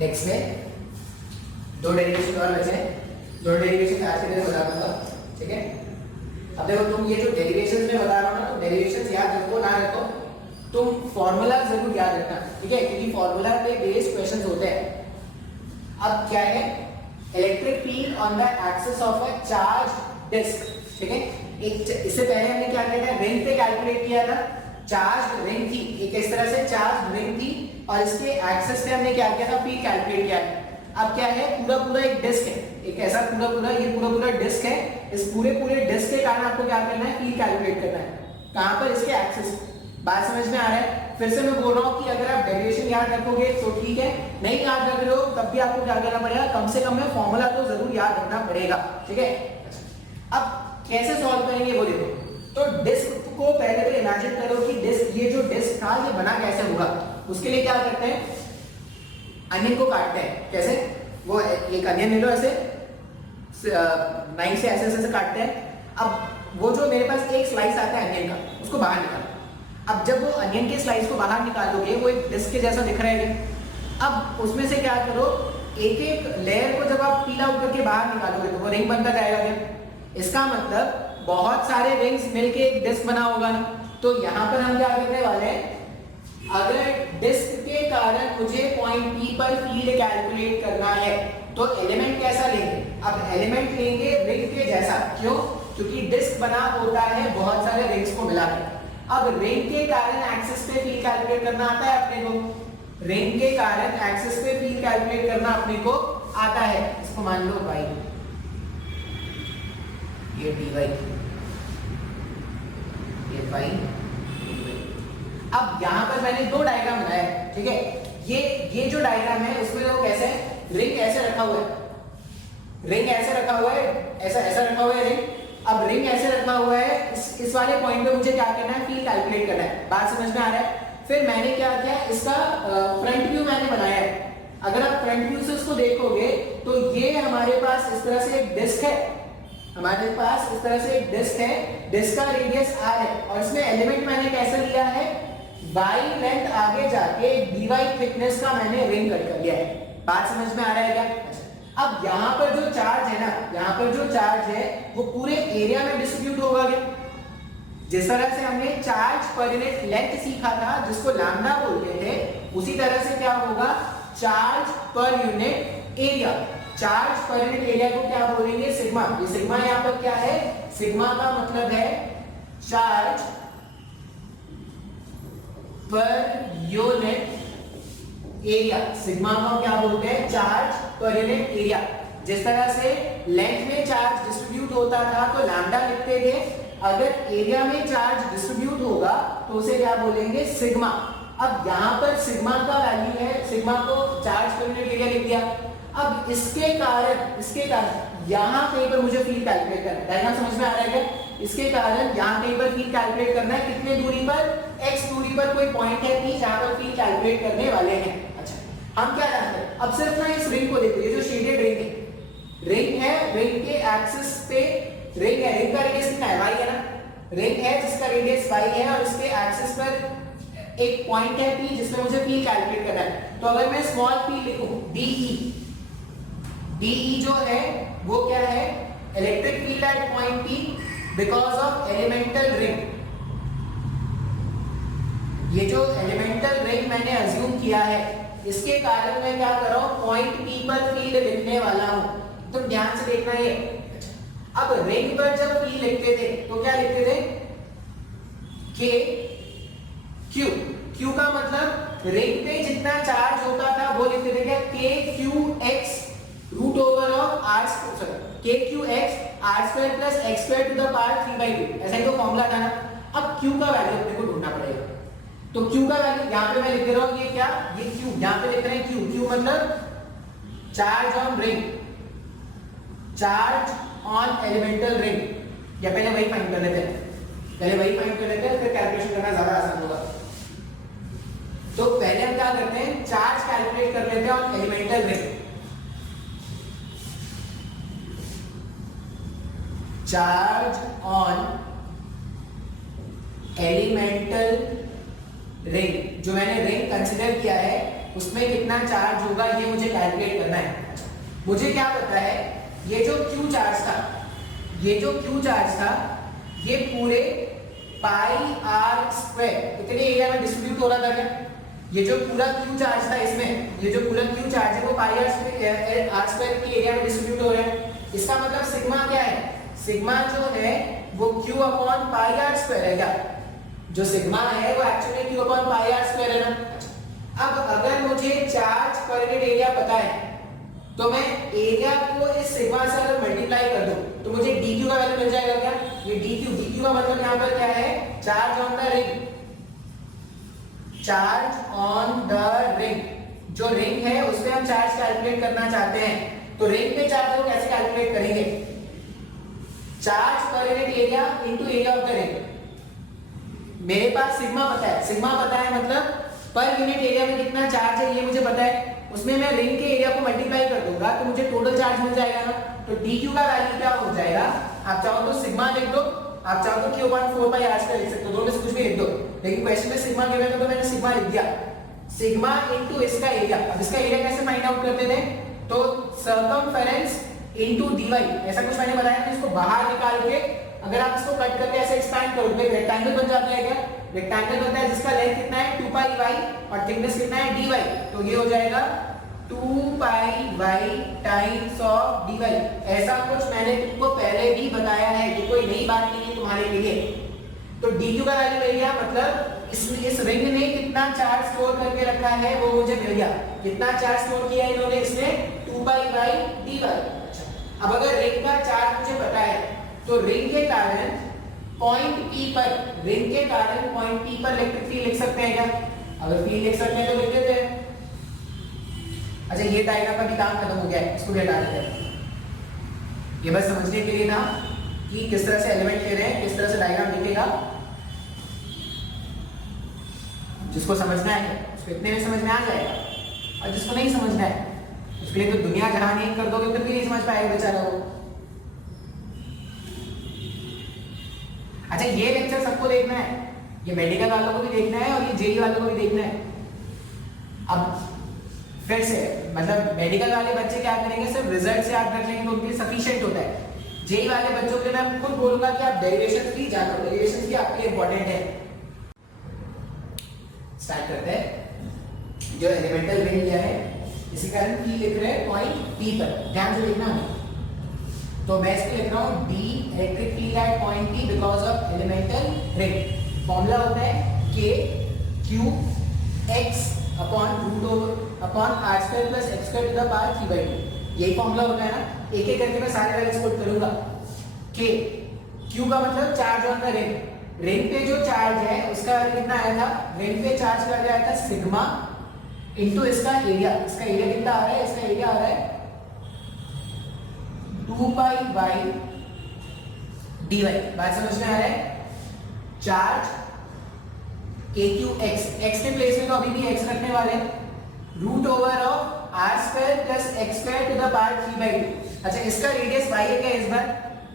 Next में दो derivation और बचे हैं, दो डेरिवेशन आज के दिन बता दूंगा, ठीक है। अब देखो तुम ये जो डेरिवेशन में बता रहा हूँ ना, तो डेरिवेशन याद रखो ना रखो, तुम फॉर्मूला जरूर याद रखना, ठीक है, क्योंकि फॉर्मूला पे बेस्ड क्वेश्चंस होते हैं। अब क्या है, electric field on the axis of a charge disc, ठीक है। इससे पहले हमने क्या किया था, रिंग पे कैलकुलेट किया था, चार्ज रिंग थी, एक इस तरह से चार्ज रिंग थी और इसके एक्सिस पे हमने क्या किया था, फील्ड कैलकुलेट किया है। अब क्या है, पूरा एक डिस्क है, एक ऐसा पूरा डिस्क है, इस पूरे डिस्क के कारण आपको क्या करना है, फील्ड कैलकुलेट करना है, कहां पर, इसके एक्सिस। बात समझ में आ रहा है। फिर से मैं बोल रहा हूं कि अगर आप डेरिवेशन याद रखोगे तो ठीक है, नहीं याद रख रहे हो तब भी आपको क्या करना पड़ेगा, कम से कम में फॉर्मूला तो जरूर याद रखना पड़ेगा, ठीक है। अब कैसे सॉल्व करेंगे वो देखो। तो डिस्क को पहले तो इमेजिन करो कि डिस्क, ये जो डिस्क था ये बना कैसे होगा। उसके लिए क्या करते हैं, अनियन को काटते हैं। कैसे, वो एक अनियन ले लो, ऐसे नाइफ से ऐसे काटते हैं। अब वो जो मेरे पास एक स्लाइस आता है अनियन का, उसको बाहर निकालो। अब जब वो अनियन के स्लाइस को बाहर निकालोगे, वो एक डिस्क के जैसा दिख रहा है। अब उसमें से क्या करो, एक लेयर को जब आप पील आउट करके बाहर निकालोगे तो वो रिंग बनता जाएगा। इसका मतलब बहुत सारे रिंग्स मिलके एक डिस्क बना होगा ना। तो यहाँ पर हम क्या करने वाले हैं, अगर डिस्क के कारण मुझे पॉइंट P पर फील्ड कैलकुलेट करना है तो एलिमेंट कैसा लेंगे। अब एलिमेंट लेंगे रिंग के जैसा, क्यों, क्योंकि डिस्क बना होता है बहुत सारे रिंग्स को मिलाकर। अब रिंग के कारण एक्सिस पे फील्ड कैलकुलेट करना आता है अपने को, रिंग के कारण एक्सिस पे फील्ड कैलकुलेट करना अपने को आता है। इसको मान लो y, ये dy, ये y। अब यहां पर मैंने दो डायग्राम बनाया है, ठीक है। ये जो डायग्राम है उसमें देखो कैसे रिंग ऐसे रखा हुआ है, रिंग ऐसे रखा हुआ है, ऐसा रखा हुआ है रिंग। अब रिंग ऐसे रखा हुआ है, इस वाले पॉइंट पे मुझे क्या करना है, फील्ड कैलकुलेट करना है। बात समझ में आ रहा है। फिर मैंने क्या किया, इसका फ्रंट व्यू मैंने बनाया है। अगर आप फ्रंट व्यू से उसको देखोगे तो ये हमारे पास इस तरह से एक डिस्क है, हमारे पास इस तरह से एक डिस्क है, डिस्क का रेडियस r है और इसमें एलिमेंट मैंने कैसे लिया है, y लेंथ आगे जाके dy थिकनेस का मैंने रिंग कट कर लिया है। बात समझ में आ रहा है क्या। अब यहाँ पर जो चार्ज है ना, यहाँ पर जो चार्ज है वो पूरे एरिया में डिस्ट्रीब्यूट होगा क्या। जिस तरह से हमने चार्ज पर यूनिट लेंथ सीखा था जिसको लैम्डा बोलते थे, उसी तरह से क्या होगा, charge per unit area. Charge per unit area को क्या बोलेंगे, सिग्मा। ये सिग्मा यहाँ पर क्या है, सिग्मा का मतलब है charge per unit area. Sigma को क्या बोलते हैं, चार्ज पर यूनिट एरिया। जिस तरह से लेंथ में चार्ज डिस्ट्रीब्यूट होता था तो लैम्डा लिखते थे, अगर एरिया में चार्ज डिस्ट्रीब्यूट होगा तो उसे क्या बोलेंगे, सिग्मा। अब यहाँ पर सिग्मा का वैल्यू है, सिग्मा को चार्ज पर यूनिट एरिया लिख दिया। अब इसके कारण यहाँ कहीं पर मुझे फील्ड कैलकुलेट करना है। डायग्राम समझ में आ रहा है क्या। इसके कारण यहाँ कहीं पर फील्ड कैलकुलेट करना है, कितने दूरी पर, x दूरी पर कोई पॉइंट है P जहाँ पर फील्ड कैलकुलेट करने वाले हैं। अच्छा, हम क्या जानते हैं, अब सिर्फ ना इस रिंग को देखो, ये जो शेडेड रिंग है, रिंग के एक्सिस पे रिंग है, रिंग का रेडियस कितना है, y है ना। रिंग है जिसका रेडियस y है और इसके एक्सिस पर एक पॉइंट है P जिसमें मुझे फील्ड कैलकुलेट करना है। तो अगर मैं स्मॉल p लिखूं, DE जो है वो क्या है, electric field at point P because of elemental ring. ये जो एलिमेंटल रिंग मैंने अज्यूम किया है, इसके कारण मैं क्या कर रहा हूं, पॉइंट P पर फील्ड लिखने वाला हूं। तो ध्यान से देखना ये। अब रिंग पर जब P लिखते थे तो क्या लिखते थे, K Q। Q का मतलब रिंग पे जितना चार्ज होता था वो लिखते थे क्या, KQX root over of r square, KQX r square plus x square to the power 3/2। ऐसा ही तो फॉर्मूला था ना। अब Q का वैल्यू अपने को ढूंढना पड़ेगा। तो Q का वैल्यू यहाँ पे मैं लिख दे रहा हूँ, ये क्या, ये Q यहाँ पे लिख रहे हैं Q। Q मतलब charge on ring, charge on elemental ring. या पहले वही फाइंड कर लेते हैं, फिर कैलकुलेशन करना ज्यादा आसान होगा। तो पहले हम क्या करते हैं, चार्ज कैलकुलेट कर लेते हैं on elemental ring. Charge on elemental ring, जो मैंने रिंग कंसीडर किया है उसमें कितना चार्ज होगा ये मुझे कैलकुलेट करना है। मुझे क्या पता है, ये जो Q चार्ज था, ये जो Q चार्ज था ये पूरे पाई आर स्क्वायर इतने एरिया में डिस्ट्रीब्यूट हो रहा था क्या? ये जो पूरा Q चार्ज था इसमें, ये जो पूरा Q चार्ज है वो पाई आर स्क्वायर के एरिया में डिस्ट्रीब्यूट हो रहा है। इसका मतलब सिग्मा क्या है? सिग्मा जो है वो Q upon pi r square है क्या? जो सिग्मा है वो actually Q upon pi r square है ना। अब अगर मुझे चार्ज पर यूनिट एरिया पता है तो मैं एरिया को इस सिग्मा से अगर मल्टीप्लाई कर दूं तो मुझे dq का वैल्यू मिल जाएगा क्या? ये dq का मतलब यहां पर क्या है? Charge on the ring, charge on the ring. जो रिंग है उसमें हम चार्ज कैलकुलेट करना चाहते हैं, तो रिंग पे चार्ज को कैसे कैलकुलेट करेंगे? Charge per unit area into area of the ring. मेरे पास सिग्मा पता है, सिग्मा पता है मतलब पर यूनिट एरिया में कितना चार्ज है ये मुझे पता है, उसमें मैं रिंग के एरिया को मल्टीप्लाई कर दूंगा तो मुझे टोटल चार्ज मिल जाएगा ना। तो dq का वैल्यू क्या हो जाएगा? आप चाहो तो सिग्मा लिख दो, आप चाहो तो q/4 पाई r स्क्वायर लिख सकते हो, दोनों में से कुछ भी लिख दो, लेकिन क्वेश्चन में सिग्मा गिवन है तो मैंने सिग्मा लिख दिया। सिग्मा इनटू इसका एरिया। अब इसका एरिया कैसे फाइंड आउट करते थे? तो सर्कमफेरेंस इनटू dy, ऐसा कुछ मैंने बताया था। इसको बाहर निकाल के अगर आप इसको कट करके ऐसे एक्सपैंड करो तो एक रेक्टेंगल बन जाता है क्या? रेक्टेंगल बनता है जिसका लेंथ कितना है 2 पाई y और थिकनेस कितना है dy, तो ये हो जाएगा 2 पाई y टाइम्स ऑफ dy। ऐसा कुछ मैंने तुमको पहले भी बताया है, ये कोई नई बात नहीं है तुम्हारे लिए। तो dq का वैल्यू मिल गया, मतलब इस रिंग ने कितना चार्ज स्टोर करके रखा है वो मुझे मिल गया। कितना चार्ज स्टोर किया है इन्होंने इसमें? 2 पाई y dy। अब अगर रिंग का चार्ज मुझे पता है तो रिंग के कारण पॉइंट P पर, रिंग के कारण पॉइंट P पर इलेक्ट्रिक फील्ड लिख सकते हैं क्या? अगर फील्ड लिख सकते हैं तो लिख देते हैं। अच्छा, ये डायग्राम का भी काम खत्म हो गया है, इसको भी हटा देते हैं। ये बस समझने के लिए था कि किस तरह से एलिमेंट ले रहे हैं, किस तरह से डायग्राम दिखेगा। जिसको समझना है उसको इतने में समझ में आ जाएगा, और जिसको नहीं समझना है उसके लिए तो दुनिया जहां नहीं कर दोगे फिर भी नहीं समझ पाएगा बेचारा वो। अच्छा, ये लेक्चर सबको देखना है, ये मेडिकल वालों को भी देखना है और ये जेई वालों को भी देखना है। अब फिर से मतलब मेडिकल वाले बच्चे क्या करेंगे, सिर्फ रिजल्ट से याद रख लेंगे तो उनके लिए सफिशिएंट होता है। जेई वाले बच्चों के लिए मैं खुद बोलूंगा कि आप डेरिवेशंस भी जानो, डेरिवेशंस भी आपके लिए इंपॉर्टेंट है। स्टार्ट करते हैं। जो एलिमेंटल रिंग लिया है इसी कारण P लिख रहे हैं पॉइंट P पर, ध्यान से देखना है। तो मैं इसको लिख रहा हूं D electric field at point P because of elemental ring. Formula होता है K Q X upon root over upon r square plus x square to the power 3/2। यही फॉर्मूला होता है ना। एक एक करके मैं सारे वैल्यूज पुट करूंगा। K Q का मतलब charge on the ring. Ring पे जो चार्ज है उसका वैल्यू कितना आया था? रिंग पे चार्ज का आया था सिग्मा इनटू इसका एरिया। इसका एरिया कितना आ रहा है? इसका एरिया आ रहा है 2 पाई y dy। बात समझ में आ रहा है? चार्ज kqx, x के प्लेस में तो अभी भी x रखने वाले हैं, root over of r square plus x square to the power 3/2। अच्छा, इसका रेडियस y है क्या इस बार?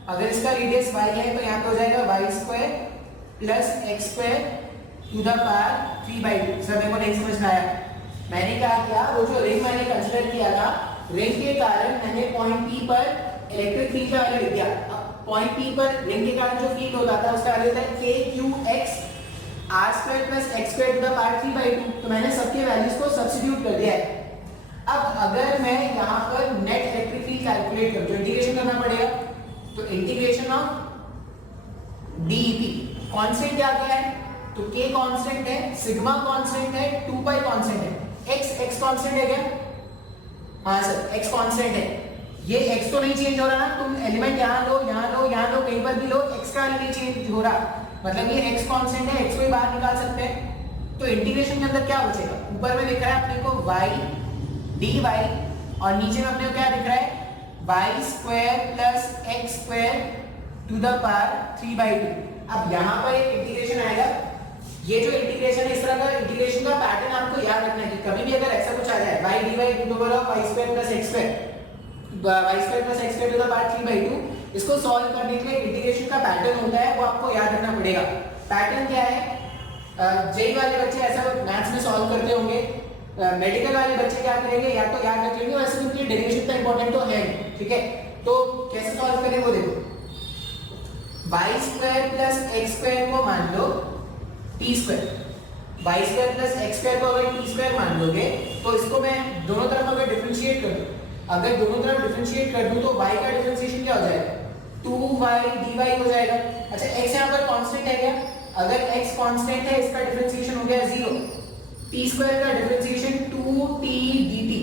अगर इसका रेडियस y है तो यहाँ पे हो जाएगा y square plus x square to the power 3/2। Sir मेरे को नहीं समझ में आया। मैंने क्या किया, वो जो रिंग मैंने कंसीडर किया था, रिंग के कारण मैंने पॉइंट P पर इलेक्ट्रिक फील्ड का वैल्यू लिख दिया। अब पॉइंट P पर रिंग के कारण जो फील्ड होता था उसका वैल्यू था kqx r square plus x square to the power 3/2। तो मैंने सबके वैल्यूज को सब्स्टिट्यूट कर दिया है। अब अगर मैं यहाँ पर नेट इलेक्ट्रिक फील्ड कैलकुलेट करूँ तो इंटीग्रेशन करना पड़ेगा। तो इंटीग्रेशन ऑफ dEP कांस्टेंट क्या क्या है? तो k कांस्टेंट है, सिग्मा कांस्टेंट है, 2 पाई कांस्टेंट है, x कांस्टेंट है क्या? हाँ सर, x कांस्टेंट है। ये x तो नहीं चेंज हो रहा ना, तुम एलिमेंट यहाँ लो, यहाँ लो, यहाँ लो, कहीं पर भी लो, x का नहीं चेंज हो रहा, मतलब ये x कांस्टेंट है, x को ही बाहर निकाल सकते हैं। तो इंटीग्रेशन के अंदर क्या बचेगा? ऊपर में दिख रहा है अपने को y dy और नीचे में अपने को क्या दिख रहा है? y square plus x square to the power 3/2। अब यहाँ पर एक इंटीग्रेशन आएगा। ये जो इंटीग्रेशन है, इस तरह का इंटीग्रेशन का पैटर्न आपको याद रखना है कि कभी भी अगर ऐसा कुछ आ जाए y dy root over of y square plus x square to the power 3/2, इसको सॉल्व करने के लिए इंटीग्रेशन का पैटर्न होता है, वो आपको याद रखना पड़ेगा। पैटर्न क्या है? जेई वाले बच्चे ऐसा मैथ्स में सॉल्व करते होंगे, मेडिकल वाले बच्चे क्या करेंगे, या तो याद रख लेंगे, वैसे उनकी डेरिवेशन तो इंपॉर्टेंट तो है, ठीक है। तो कैसे सॉल्व करें वो देखो, y square plus x square को मान लो t square, y square plus x square को अगर t स्क्वायर मान लोगे तो इसको मैं दोनों तरफ अगर डिफरेंशिएट कर दूं, अगर दोनों तरफ डिफरेंशिएट कर दूं तो y का डिफरेंशिएशन क्या हो जाएगा, 2y dy हो जाएगा। अच्छा x यहाँ पर कांस्टेंट है क्या, अगर x कांस्टेंट है इसका डिफरेंशिएशन हो गया 0, t स्क्वायर का डिफरेंशिएशन 2t dt,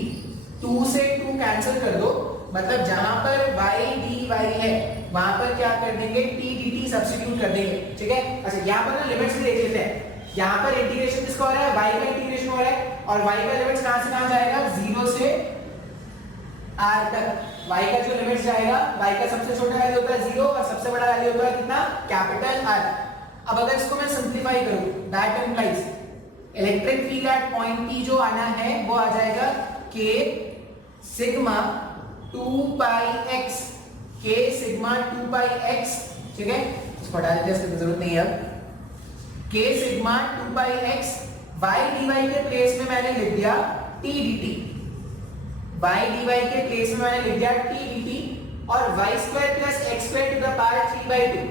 2 से 2 कैंसिल कर दो, मतलब जहां पर y dy है वहां पर क्या कर देंगे, t dt सब्स्टिट्यूट कर देंगे, ठीक है। अच्छा यहाँ पर ना लिमिट्स भी देख लेते हैं, यहाँ पर इंटीग्रेशन किसका हो रहा है, y का इंटीग्रेशन हो रहा है, और y का लिमिट्स कहां से कहां जाएगा, 0 से r तक। y का जो लिमिट्स जाएगा, y का सबसे छोटा वैल्यू होता है 0 और सबसे बड़ा वैल्यू होता है कितना, कैपिटल R। अब अगर इसको मैं सिंपलीफाई करूं, that implies electric field at point P जो आना है वो आ जाएगा k sigma 2 pi x, k sigma 2 pi x, ठीक है, इसको हटा देते हैं, इसकी जरूरत नहीं है अब। k sigma 2 pi x, y dy के प्लेस में मैंने लिख दिया t dt, y dy के प्लेस में मैंने लिख दिया t dt, और y square plus x square to the power 3/2,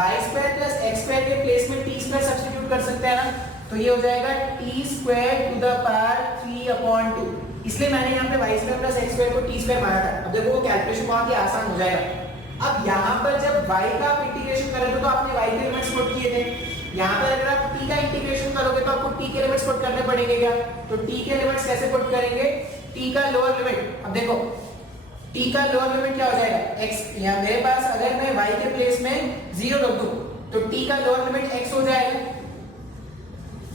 y square plus x square के प्लेस में t स्क्वायर सब्स्टिट्यूट कर सकते हैं ना, तो ये हो जाएगा t square to the power 3/2, इसलिए मैंने यहाँ पे y square plus x square को t स्क्वायर माना था। अब देखो वो कैलकुलेशन बहुत ही आसान हो जाएगा। अब यहाँ पर जब y का आप इंटीग्रेशन कर रहे थे तो आपने y के लिमिट्स पुट किए थे, यहाँ पर अगर आप t का इंटीग्रेशन करोगे तो आपको t के लिमिट्स पुट करने पड़ेंगे क्या, तो t के लिमिट्स कैसे पुट करेंगे, t का लोअर लिमिट, अब देखो t का लोअर लिमिट क्या हो जाएगा, x, यहाँ मेरे पास अगर मैं y के प्लेस में 0 रख दूं तो t का लोअर लिमिट x हो जाएगा,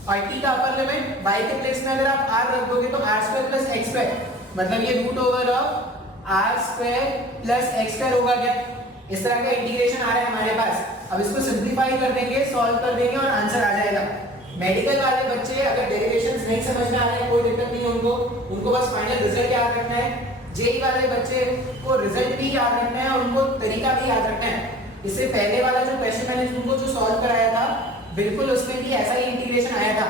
और t का अपर लिमिट y के प्लेस में अगर आप r रख दोगे तो r square plus x square, मतलब ये root over of r square plus x square होगा क्या, इस तरह का इंटीग्रेशन आ रहा है हमारे पास। अब इसको सिंपलीफाई कर देंगे, सॉल्व कर देंगे और आंसर आ जाएगा। मेडिकल वाले बच्चे अगर डेरिवेशंस नहीं समझ में आ रहे हैं कोई दिक्कत नहीं है, उनको बस फाइनल रिजल्ट याद रखना है। जेई वाले बच्चे को रिजल्ट भी याद रखना है और उनको तरीका भी याद रखना है। इससे पहले वाला जो क्वेश्चन मैंने तुमको जो सॉल्व कराया था बिल्कुल उसमें भी ऐसा ही इंटीग्रेशन आया था।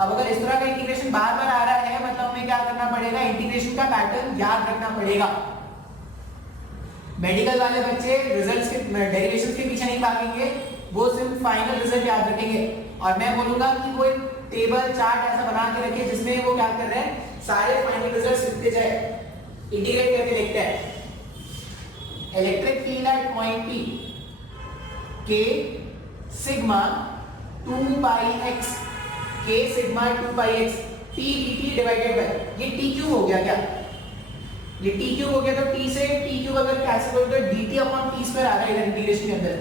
अब अगर इस तरह का इंटीग्रेशन बार बार आ रहा है मतलब हमें क्या करना पड़ेगा, इंटीग्रेशन का पैटर्न याद रखना पड़ेगा। मेडिकल वाले बच्चे रिजल्ट्स के डेरिवेशंस के पीछे नहीं भागेंगे, वो सिर्फ फाइनल रिजल्ट याद रखेंगे। और मैं बोलूंगा कि वो एक टेबल चार्ट ऐसा बना के रखे जिसमें वो क्या कर रहे हैं, सारे फाइनल रिजल्ट्स लिखते जाए, इंटीग्रेट करके लिखते हैं। Electric field at point P K sigma 2 pi x, k sigma 2 pi x, t dt divided by, ये t क्यूब हो गया क्या, ये t क्यूब हो गया, तो t से t क्यूब अगर कैंसिल करो तो dt अपॉन t स्क्वायर आ रहा है इंटीग्रेशन के अंदर,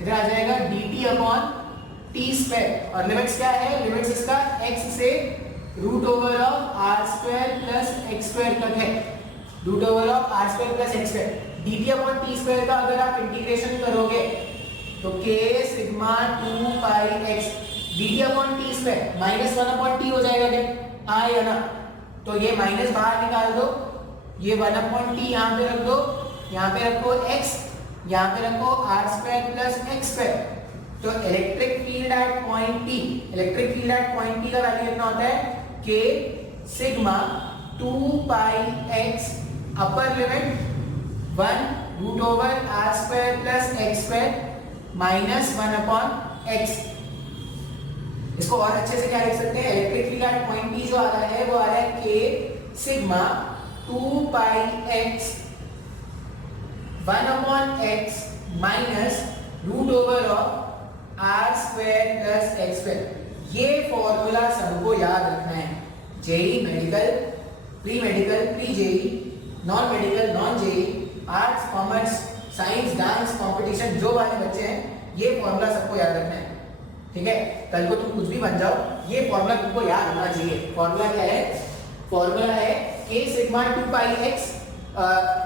इधर आ जाएगा dt अपॉन t स्क्वायर, और लिमिट्स क्या है, लिमिट्स इसका x से root over of r square plus x square तक है, root over of r square plus x square, dt upon t square का अगर आप इंटीग्रेशन करोगे तो k sigma 2 pi x dt upon t square minus 1 upon t हो जाएगा क्या, हाँ या ना, तो ये माइनस बाहर निकाल दो, ये 1 अपॉन t यहाँ पे रख दो, यहाँ पे रखो x, यहाँ पे रखो r square plus x square. तो electric field at point P, electric field at point P का वैल्यू कितना होता है, k sigma 2 pi x upper limit 1 root over r square plus x square minus 1 upon x। इसको और अच्छे से क्या लिख सकते हैं, electric field at point P जो आ रहा है वो आ रहा है k sigma 2 pi x 1 upon x minus root over of r square plus x square. ये फॉर्मूला सबको याद रखना है, JEE medical, pre medical, pre JEE, non medical, non JEE, arts, commerce, science, dance competition जो वाले बच्चे हैं ये फॉर्मूला सबको याद रखना है, ठीक है। कल को तुम कुछ भी बन जाओ ये फॉर्मूला तुमको याद होना चाहिए। फॉर्मूला क्या है, फॉर्मूला है k sigma 2 pi x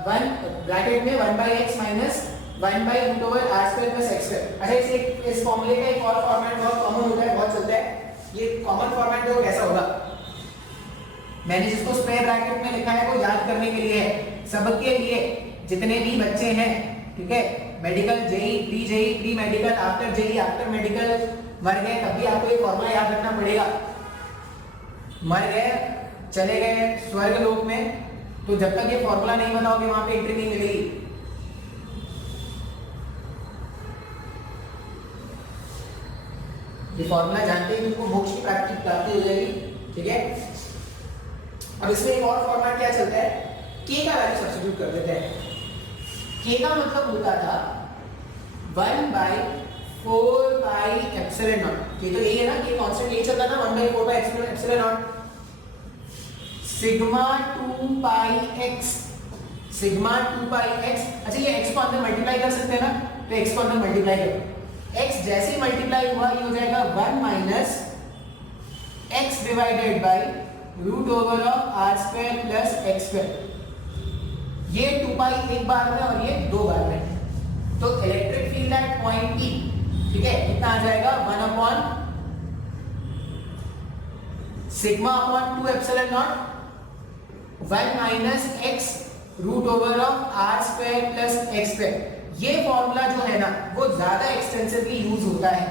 1 bracket में 1 by x minus 1 by root over r square plus x square. अच्छा इस फॉर्मूले का एक और फॉर्मेट बहुत कॉमन होता है, बहुत चलता है, ये कॉमन फॉर्मेट देखो कैसा होगा, मैंने जिसको स्क्वायर ब्रैकेट में लिखा है वो याद करने के लिए है, सबके लिए जितने भी बच्चे हैं, ठीक है, medical, JEE, pre medical, after JEE, after medical मर गए तब भी आपको ये फॉर्मूला याद रखना पड़ेगा। मर गए चले गए स्वर्ग लोक में, तो जब तक ये फॉर्मूला नहीं बताओगे वहां पे एंट्री नहीं मिलेगी। ये फॉर्मूला जानते ही तुमको मोक्ष की प्राप्ति हो जाएगी, ठीक है। अब इसमें एक और फॉर्मेट क्या चलता है, k का वैल्यू सब्स्टिट्यूट कर देते हैं। k का मतलब होता था 1/4 पाई एप्सिलॉन नॉट, ये तो यही है ना, कि कांस्टेंट यही चलता था 1/4 pi epsilon not sigma 2 pi x, sigma 2 pi x। अच्छा ये x को अंदर मल्टीप्लाई कर सकते हैं ना, तो x को अंदर मल्टीप्लाई करो, x जैसे मल्टीप्लाई हुआ ये हो जाएगा 1 minus x divided by root over of r square plus x square. ये 2 पाई एक बार में और ये दो बार में, तो electric field at point P, ठीक है, कितना आ जाएगा 1 अपॉन sigma upon 2 epsilon not 1 minus x root over of r square plus x square. ये फॉर्मूला जो है ना वो ज्यादा एक्सटेंसिवली यूज होता है,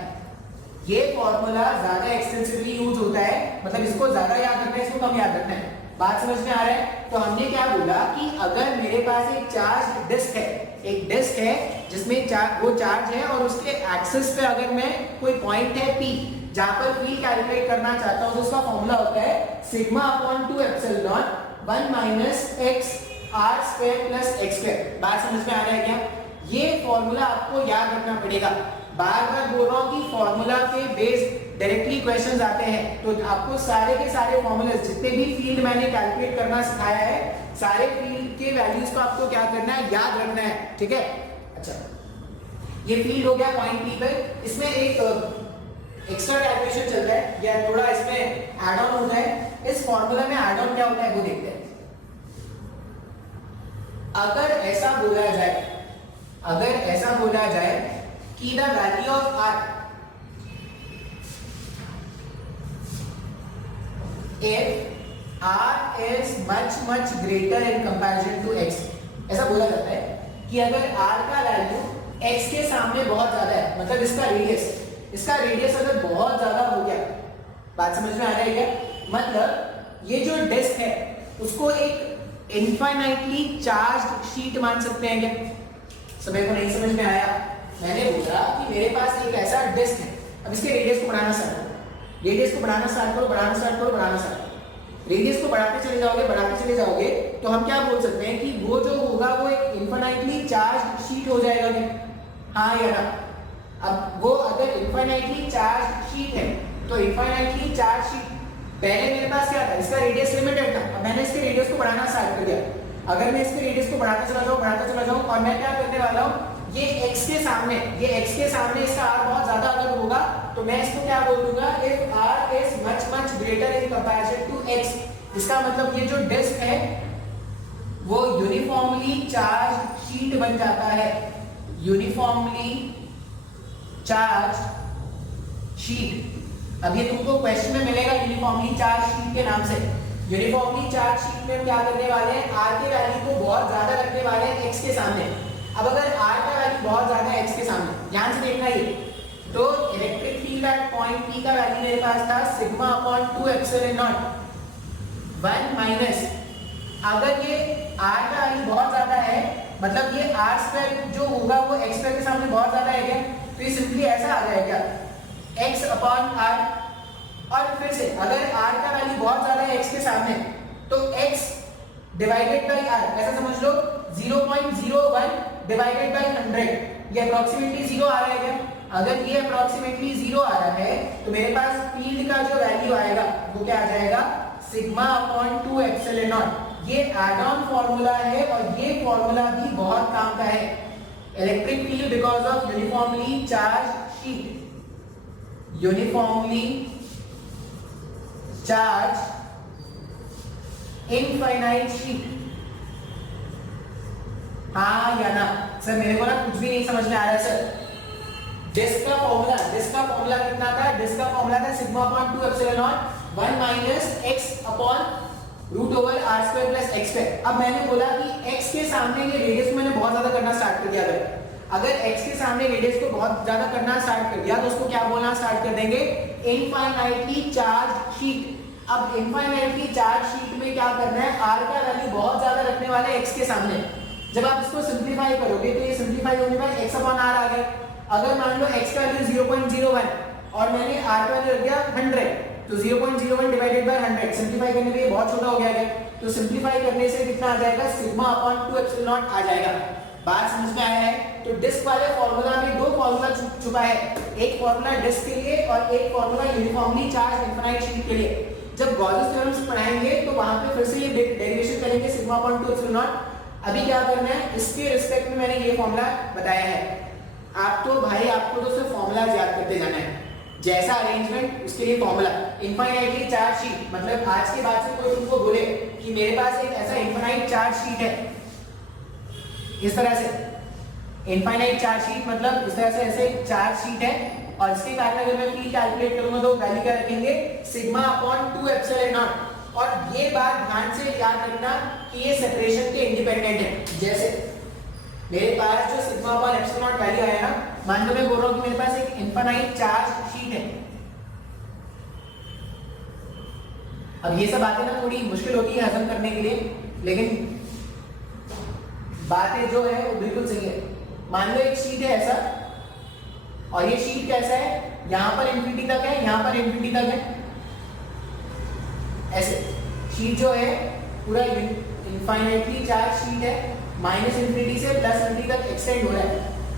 ये फॉर्मूला ज्यादा एक्सटेंसिवली यूज होता है, मतलब इसको ज्यादा याद रखना है, इसको कम याद रखना है। बात समझ में आ रहा है। तो हमने क्या बोला कि अगर मेरे पास एक चार्ज डिस्क है, एक डिस्क है जिसमें वो चार्ज है और उसके एक्सिस पे अगर मैं कोई पॉइंट है P जहां पर फील्ड कैलकुलेट करना चाहता हूं, तो उसका फॉर्मूला होता है sigma upon 2 epsilon not 1 minus x r square plus x square. बात समझ में आ रहा है क्या? ये फॉर्मूला आपको याद रखना पड़ेगा। बार बार बोल रहा हूं कि फॉर्मूला के बेस्ड डायरेक्टली क्वेश्चंस आते हैं, तो आपको सारे के सारे फॉर्मूले जितने भी फील्ड मैंने कैलकुलेट करना सिखाया है, सारे फील्ड के वैल्यूज को आपको क्या करना है, याद रखना है, ठीक है। अच्छा ये फील्ड हो गया पॉइंट P पे, इसमें एक एक्स्ट्रा कैलकुलेशन चलता है या थोड़ा इसमें ऐड ऑन होता है। इस फॉर्मूला में ऐड ऑन क्या होता है वो देखते हैं। अगर ऐसा बोला जाए कि the value of r if r is much greater in comparison to x, ऐसा बोला जाता है कि अगर r का वैल्यू x के सामने बहुत ज्यादा है, मतलब इसका रेडियस अगर बहुत ज्यादा हो गया, बात समझ में आ रहा है क्या? मतलब ये जो डिस्क है उसको एक इनफाइनाइटली चार्ज्ड शीट मान सकते हैं क्या? सभी को नहीं समझ में आया? मैंने बोला कि मेरे पास एक ऐसा डिस्क है, अब इसके रेडियस को बढ़ाना स्टार्ट करो, रेडियस को बढ़ाना स्टार्ट करो, रेडियस को बढ़ाते चले जाओगे तो हम क्या बोल सकते हैं कि वो जो होगा वो एक इनफाइनाइटली चार्ज्ड शीट हो जाएगा क्या? हाँ या ना? अब वो अगर इनफाइनाइटली चार्ज्ड शीट है तो इनफाइनाइटली चार्ज शीट, पहले मेरे पास क्या था, इसका रेडियस लिमिटेड था, अब मैंने इसके रेडियस को बढ़ाना स्टार्ट कर दिया। अगर मैं इसके रेडियस को बढ़ाता चला जाऊं और मैं क्या करने वाला हूं, ये x के सामने इसका r बहुत ज्यादा अगर होगा तो मैं इसको क्या बोल दूंगा, if r is much greater in comparison to x, इसका मतलब ये जो डिस्क है वो यूनिफॉर्मली चार्ज शीट बन जाता है, यूनिफॉर्मली चार्ज शीट। अब ये तुमको क्वेश्चन में मिलेगा यूनिफॉर्मली चार्ज शीट के नाम से। यूनिफॉर्मली चार्ज शीट में हम क्या करने वाले हैं, r के वैल्यू को बहुत ज्यादा रखने वाले हैं x के सामने। अब अगर r का वैल्यू बहुत ज्यादा है x के सामने, ध्यान से देखना ये, तो electric field at point P का वैल्यू मेरे पास था sigma upon 2 epsilon not 1 minus, अगर ये r का वैल्यू बहुत ज्यादा है, मतलब ये r स्क्वायर जो होगा वो x स्क्वायर के सामने बहुत ज्यादा है क्या? तो ये सिंपली ऐसा आ जाएगा x अपॉन r, और फिर से अगर r का वैल्यू बहुत ज्यादा है x के सामने तो x डिवाइडेड बाय r, ऐसा समझ लो 0.01 डिवाइडेड बाय 100, ये अप्रोक्सीमेटली 0 आ रहा है क्या? अगर ये अप्रोक्सीमेटली 0 आ रहा है तो मेरे पास फील्ड का जो वैल्यू आएगा वो क्या आ जाएगा, सिग्मा अपॉन 2 एप्सिलॉन नॉट। ये एड ऑन फॉर्मूला है और ये फॉर्मूला भी बहुत काम का है। Electric field because of uniformly charge sheet, uniformly charge infinite sheet, हाँ या ना? सर मेरे को ना कुछ भी नहीं समझ में आ रहा है सर। डिस्क का फॉर्मूला कितना था? डिस्क का फॉर्मूला था sigma upon 2 epsilon not 1 minus x upon root over r square plus x square. अब मैंने बोला कि x के सामने ये रेडियस को मैंने बहुत ज्यादा करना स्टार्ट कर दिया। अगर x के सामने रेडियस को बहुत ज्यादा करना स्टार्ट कर दिया तो उसको क्या बोलना स्टार्ट कर देंगे, इनफाइनाइटली चार्ज शीट। अब इनफाइनाइटली चार्ज शीट में क्या करना है, आर का वैल्यू बहुत ज्यादा रखने वाला है एक्स के सामने। जब आप इसको सिंप्लीफाई करोगे तो ये सिंप्लीफाई होने पर x अपॉन r आ गया। अगर मान लो x का वैल्यू 0.01 और मैंने r का वैल्यू रख दिया 100, तो 0.01 डिवाइडेड बाय 100 सिंप्लीफाई करने पे ये बहुत छोटा हो गया। तो सिंप्लीफाई करने से कितना आ जाएगा, सिग्मा अपॉन 2 एप्सिलॉन नॉट आ जाएगा। बात समझ में आया है? तो डिस्क वाले फार्मूला में दो फार्मूला छुपा है, एक फार्मूला डिस्क के लिए और एक formula uniformly charge infinite sheet के लिए। जब गॉसेस थ्योरम्स पढ़ाएंगे तो वहां पे फिर से ये डेरिवेशन करेंगे सिग्मा अपॉन 2 एप्सिलॉन नॉट। अभी क्या करना है, इसके रिस्पेक्ट में मैंने ये फार्मूला बताया है। आप तो भाई आपको तो सिर्फ फार्मूला याद करते जाना है, जैसा अरेंजमेंट उसके लिए फार्मूला। इनफाइनाइटली चार्ज शीट मतलब आज के बाद से कोई तुमको बोले कि मेरे पास एक ऐसा इनफाइनाइट चार्ज शीट है, इस तरह से इनफाइनाइट चार्ज शीट मतलब इस तरह से ऐसे चार्ज शीट है, और इसके कारण अगर मैं फील्ड कैलकुलेट करूंगा तो वैल्यू क्या रखेंगे, सिग्मा अपॉन 2 एप्सिलॉन नॉट। और ये बात ध्यान से याद रखना कि ये सेपरेशन के इंडिपेंडेंट है। जैसे मेरे पास जो sigma upon epsilon not value आया ना, मान लो मैं बोल रहा हूं कि मेरे पास एक इनफाइनाइट चार्ज शीट है। अब ये सब बातें ना थोड़ी मुश्किल होती है हजम करने के लिए, लेकिन बातें जो है वो बिल्कुल सही है। मान लो एक शीट है ऐसा, और ये शीट कैसा है, यहां पर इंफिनिटी तक है, यहां पर इंफिनिटी तक है। ऐसे शीट जो है पूरा इनफाइनाइटली चार्ज शीट है, माइनस इंफिनिटी से प्लस इंफिनिटी तक एक्सटेंड हो रहा है।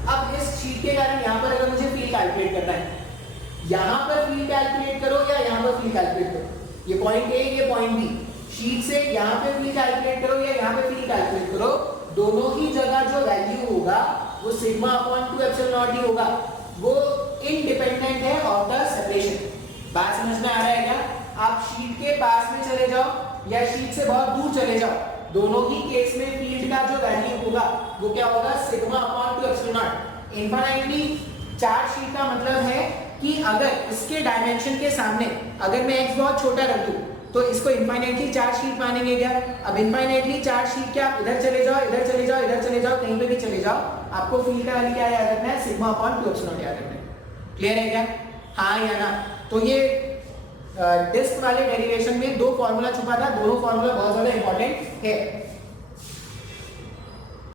अब इस शीट के कारण यहां पर अगर मुझे फील्ड कैलकुलेट करना है, यहां पर फील्ड कैलकुलेट करो या यहां पर फील्ड कैलकुलेट करो, ये पॉइंट ए ये पॉइंट बी, शीट से यहां पे फील्ड कैलकुलेट करो या यहां पे फील्ड कैलकुलेट करो, दोनों ही जगह जो वैल्यू होगा वो सिग्मा अपॉन 2 एप्सिलॉन नॉट ही होगा। वो इंडिपेंडेंट है ऑफ द सेपरेशन। बात समझ में आ रहा है क्या? आप शीट के पास में चले जाओ या शीट से बहुत दूर चले जाओ, दोनों ही केस में फील्ड का जो वैल्यू होगा वो क्या होगा, sigma upon 2 epsilon not. Infinitely charge sheet का मतलब है कि अगर इसके डायमेंशन के सामने अगर मैं x बहुत छोटा रख दूं तो इसको इनफाइनाइटली चार्ज शीट मानेंगे क्या? अब इनफाइनाइटली चार्ज शीट क्या, आप इधर चले जाओ, इधर चले जाओ, इधर चले जाओ, कहीं पे भी चले जाओ, आपको फील्ड का वैल्यू क्या याद रखना है, सिग्मा अपॉन 2 एप्सिलॉन नॉट याद रखना है। क्लियर है क्या? हाँ या ना? तो ये डिस्क वाले डेरिवेशन में दो फार्मूला छुपा था, दोनों फार्मूला बहुत ज्यादा इंपॉर्टेंट है।